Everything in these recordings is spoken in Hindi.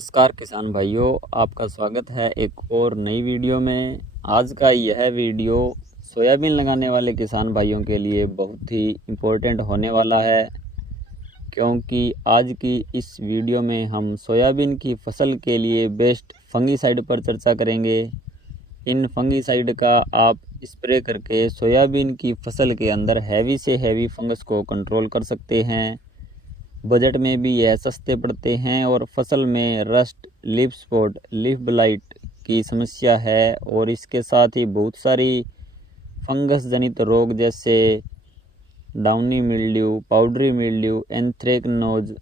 नमस्कार किसान भाइयों, आपका स्वागत है एक और नई वीडियो में। आज का यह वीडियो सोयाबीन लगाने वाले किसान भाइयों के लिए बहुत ही इम्पोर्टेंट होने वाला है, क्योंकि आज की इस वीडियो में हम सोयाबीन की फसल के लिए बेस्ट फंगीसाइड पर चर्चा करेंगे। इन फंगीसाइड का आप स्प्रे करके सोयाबीन की फसल के अंदर हैवी से हैवी फंगस को कंट्रोल कर सकते हैं। बजट में भी यह सस्ते पड़ते हैं और फसल में rust, leaf spot, leaf blight की समस्या है और इसके साथ ही बहुत सारी फंगस जनित रोग जैसे downy mildew, powdery mildew, anthracnose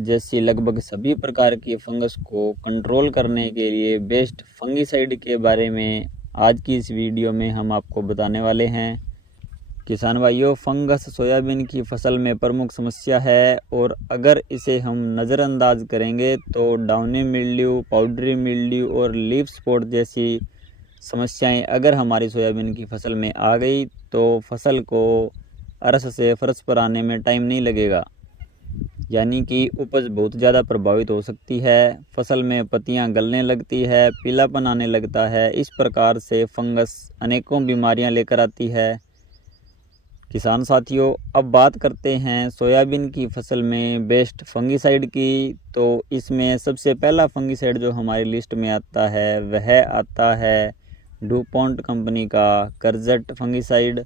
जैसी लगभग सभी प्रकार की फंगस को कंट्रोल करने के लिए बेस्ट फंगीसाइड के बारे में आज की इस वीडियो में हम आपको बताने वाले हैं। किसान भाइयों, फंगस सोयाबीन की फसल में प्रमुख समस्या है और अगर इसे हम नज़रअंदाज करेंगे तो डाउनी मिल्ड्यू, पाउडरी मिल्ड्यू और लीफ स्पॉट जैसी समस्याएं अगर हमारी सोयाबीन की फसल में आ गई तो फसल को अरस से फरस पर आने में टाइम नहीं लगेगा, यानी कि उपज बहुत ज़्यादा प्रभावित हो सकती है। फसल में पत्तियां गलने लगती है, पीलापन आने लगता है। इस प्रकार से फंगस अनेकों बीमारियां लेकर आती है। किसान साथियों, अब बात करते हैं सोयाबीन की फसल में बेस्ट फंगीसाइड की। तो इसमें सबसे पहला फंगीसाइड जो हमारी लिस्ट में आता है वह आता है डुपोंट कंपनी का करजट फंगीसाइड।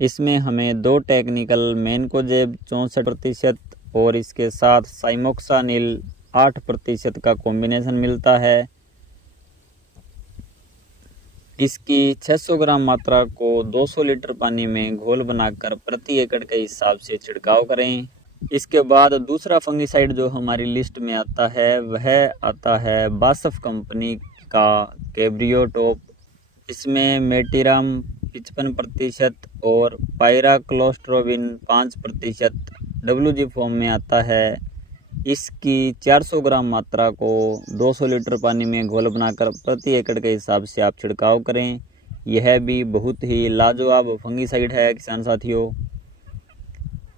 इसमें हमें 2 टेक्निकल मैनकोजेब 64% और इसके साथ साइमोक्सानिल 8% का कॉम्बिनेशन मिलता है। इसकी 600 ग्राम मात्रा को 200 लीटर पानी में घोल बनाकर प्रति एकड़ के हिसाब से छिड़काव करें। इसके बाद दूसरा फंगीसाइड जो हमारी लिस्ट में आता है वह आता है बासफ कंपनी का कैब्रियोटॉप। इसमें मेटिराम 55% और पायराक्लोस्ट्रोबिन 5% WG फॉर्म में आता है। इसकी 400 ग्राम मात्रा को 200 लीटर पानी में घोल बनाकर प्रति एकड़ के हिसाब से आप छिड़काव करें। यह भी बहुत ही लाजवाब फंगीसाइड है किसान साथियों।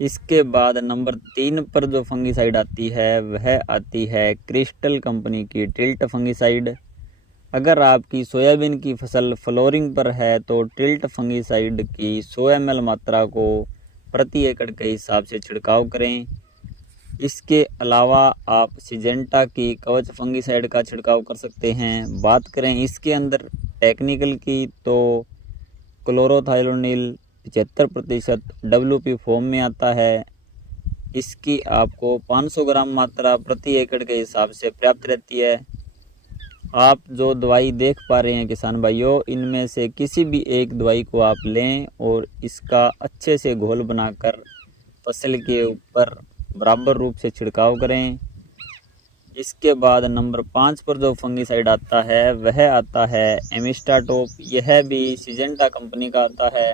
इसके बाद नंबर 3 पर जो फंगीसाइड आती है वह आती है क्रिस्टल कंपनी की टिल्ट फंगीसाइड। अगर आपकी सोयाबीन की फसल फ्लोरिंग पर है तो टिल्ट फंगीसाइड की 100 ml मात्रा को प्रति एकड़ के हिसाब से छिड़काव करें। इसके अलावा आप सिजेंटा की कवच फंगीसाइड का छिड़काव कर सकते हैं। बात करें इसके अंदर टेक्निकल की तो क्लोरोथायोनिल 75% WP फॉर्म में आता है। इसकी आपको 500 ग्राम मात्रा प्रति एकड़ के हिसाब से पर्याप्त रहती है। आप जो दवाई देख पा रहे हैं किसान भाइयों, इनमें से किसी भी एक दवाई को आप लें और इसका अच्छे से घोल बनाकर फसल के ऊपर बराबर रूप से छिड़काव करें। इसके बाद नंबर 5 पर जो फंगीसाइड आता है वह आता है एमिस्टाटॉप। यह भी सिजेंटा कंपनी का आता है।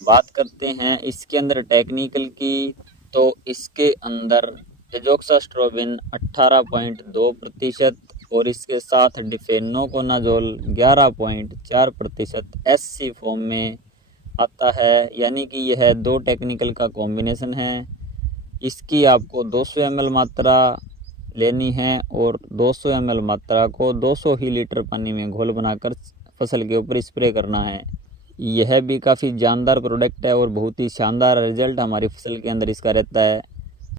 बात करते हैं इसके अंदर टेक्निकल की तो इसके अंदर एजोक्सास्ट्रोबिन 18.2% और इसके साथ डिफेनोकोनाजोल 11.4% SC फॉर्म में आता है, यानी कि यह 2 टेक्निकल का कॉम्बिनेशन है। इसकी आपको 200 ml मात्रा लेनी है और 200 ml मात्रा को 200 ही लीटर पानी में घोल बनाकर फसल के ऊपर स्प्रे करना है। यह भी काफ़ी जानदार प्रोडक्ट है और बहुत ही शानदार रिजल्ट हमारी फसल के अंदर इसका रहता है।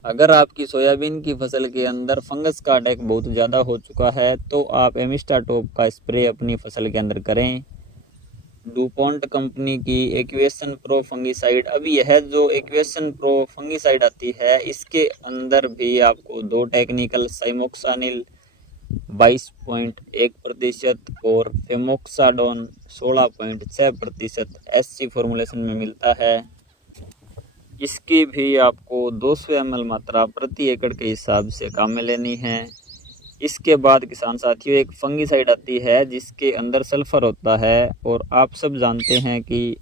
अगर आपकी सोयाबीन की फसल के अंदर फंगस का अटैक बहुत ज़्यादा हो चुका है तो आप एमिस्टाटॉप का स्प्रे अपनी फसल के अंदर करें। डुपोंट कंपनी की एक्वेशन प्रो फंगीसाइड, अभी यह जो एक्वेशन प्रो फंगीसाइड आती है इसके अंदर भी आपको 2 टेक्निकल साइमोक्सानिल 22.1% और फेमोक्साडोन 16.6% SC फॉर्मूलेशन में मिलता है। इसकी भी आपको 200 ml मात्रा प्रति एकड़ के हिसाब से काम में लेनी है। इसके बाद किसान साथियों, एक फंगीसाइड आती है जिसके अंदर सल्फ़र होता है और आप सब जानते हैं कि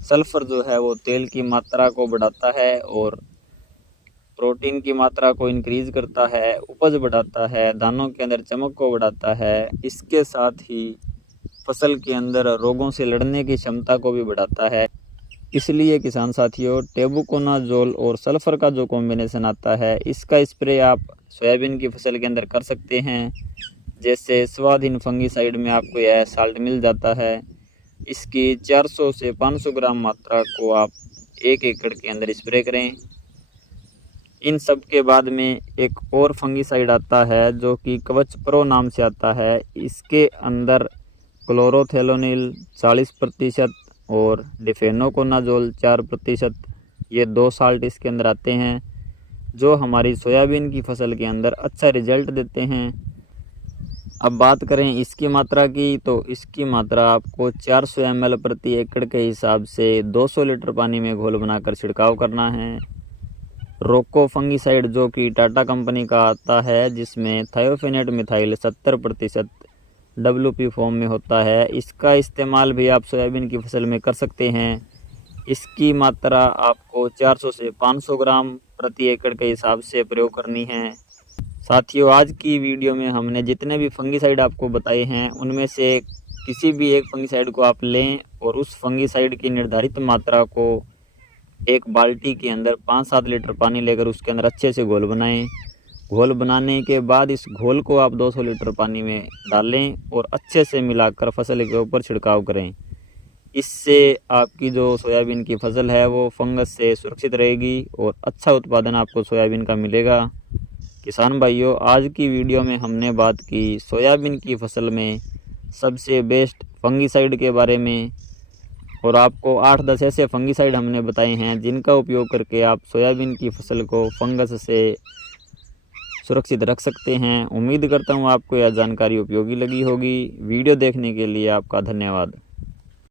सल्फ़र जो है वो तेल की मात्रा को बढ़ाता है और प्रोटीन की मात्रा को इंक्रीज करता है, उपज बढ़ाता है, दानों के अंदर चमक को बढ़ाता है। इसके साथ ही फसल के अंदर रोगों से लड़ने की क्षमता को भी बढ़ाता है। इसलिए किसान साथियों, टेबुकोनाजोल और सल्फ़र का जो कॉम्बिनेशन आता है, इसका स्प्रे आप सोयाबीन की फसल के अंदर कर सकते हैं। जैसे स्वादहीन फंगीसाइड में आपको यह साल्ट मिल जाता है। इसकी 400 से 500 ग्राम मात्रा को आप 1 एकड़ के अंदर स्प्रे करें। इन सब के बाद में एक और फंगीसाइड आता है जो कि कवच प्रो नाम से आता है। इसके अंदर क्लोरोथेलोनिल 40% और डिफेनोकोनाजोल 4%, ये 2 साल्ट इसके अंदर आते हैं, जो हमारी सोयाबीन की फसल के अंदर अच्छा रिजल्ट देते हैं। अब बात करें इसकी मात्रा की, तो इसकी मात्रा आपको 400 ml प्रति एकड़ के हिसाब से 200 लीटर पानी में घोल बनाकर छिड़काव करना है। रोको फंगीसाइड जो कि टाटा कंपनी का आता है, जिसमें थायोफेनेट मिथाइल 70% WP फॉर्म में होता है, इसका इस्तेमाल भी आप सोयाबीन की फसल में कर सकते हैं। इसकी मात्रा आपको 400 से 500 ग्राम प्रति एकड़ के हिसाब से प्रयोग करनी है। साथियों, आज की वीडियो में हमने जितने भी फंगीसाइड आपको बताए हैं, उनमें से किसी भी एक फंगीसाइड को आप लें और उस फंगीसाइड की निर्धारित मात्रा को एक बाल्टी के अंदर 5-7 लीटर पानी लेकर उसके अंदर अच्छे से घोल बनाएं। घोल बनाने के बाद इस घोल को आप 200 लीटर पानी में डालें और अच्छे से मिलाकर फसल के ऊपर छिड़काव करें। इससे आपकी जो सोयाबीन की फसल है वो फंगस से सुरक्षित रहेगी और अच्छा उत्पादन आपको सोयाबीन का मिलेगा। किसान भाइयों, आज की वीडियो में हमने बात की सोयाबीन की फसल में सबसे बेस्ट फंगीसाइड के बारे में, और आपको 8-10 ऐसे फंगीसाइड हमने बताए हैं जिनका उपयोग करके आप सोयाबीन की फसल को फंगस से सुरक्षित रख सकते हैं। उम्मीद करता हूँ आपको यह जानकारी उपयोगी लगी होगी। वीडियो देखने के लिए आपका धन्यवाद।